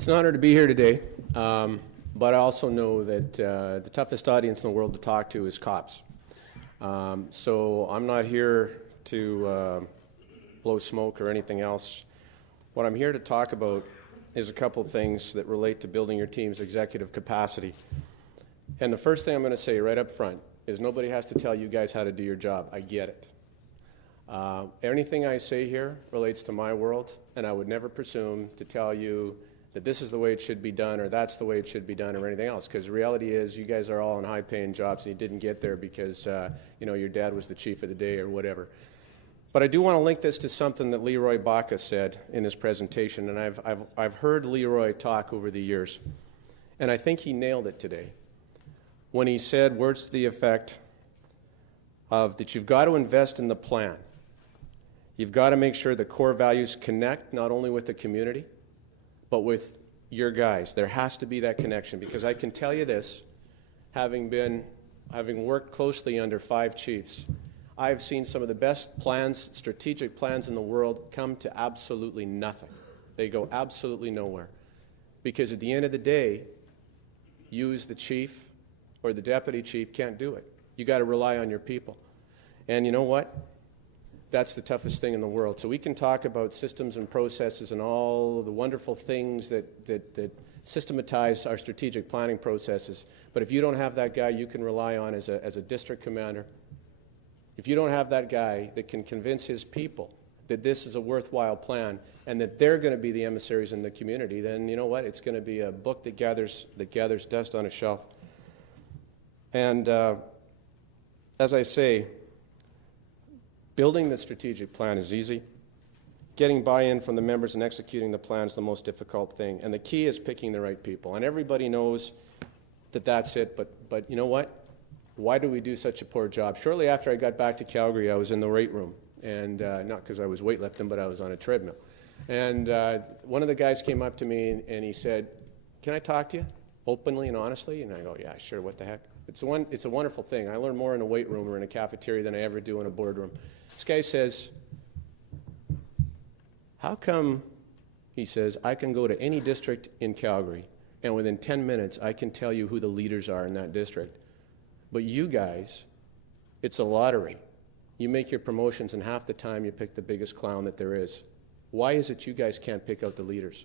It's an honor to be here today, but I also know that the toughest audience in the world to talk to is cops. So I'm not here to blow smoke or anything else. What I'm here to talk about is a couple things that relate to building your team's executive capacity. And the first thing I'm going to say right up front is nobody has to tell you guys how to do your job. I get it. Anything I say here relates to my world, and I would never presume to tell you that this is the way it should be done or that's the way it should be done or anything else, because the reality is you guys are all in high-paying jobs and you didn't get there because your dad was the chief of the day or whatever. But I do want to link this to something that Leroy Baca said in his presentation, and I've heard Leroy talk over the years, and I think he nailed it today when he said words to the effect of that you've got to invest in the plan. You've got to make sure the core values connect not only with the community, but with your guys. There has to be that connection, because I can tell you this, having worked closely under 5 chiefs, I've seen some of the best plans, strategic plans in the world come to absolutely nothing. They go absolutely nowhere. Because at the end of the day, you as the chief or the deputy chief can't do it. You got to rely on your people. And you know what? That's the toughest thing in the world. So we can talk about systems and processes and all the wonderful things that systematize our strategic planning processes. But if you don't have that guy you can rely on as a district commander, if you don't have that guy that can convince his people that this is a worthwhile plan and that they're going to be the emissaries in the community, then you know what? It's going to be a book that gathers dust on a shelf. And as I say, building the strategic plan is easy. Getting buy-in from the members and executing the plan is the most difficult thing. And the key is picking the right people. And everybody knows that that's it, but you know what? Why do we do such a poor job? Shortly after I got back to Calgary, I was in the weight room. And not because I was weightlifting, but I was on a treadmill. And one of the guys came up to me and he said, "Can I talk to you openly and honestly?" And I go, "Yeah, sure, what the heck?" It's a wonderful thing. I learn more in a weight room or in a cafeteria than I ever do in a boardroom. This guy says, "How come," he says, "I can go to any district in Calgary and within 10 minutes I can tell you who the leaders are in that district. But you guys, it's a lottery. You make your promotions and half the time you pick the biggest clown that there is. Why is it you guys can't pick out the leaders?"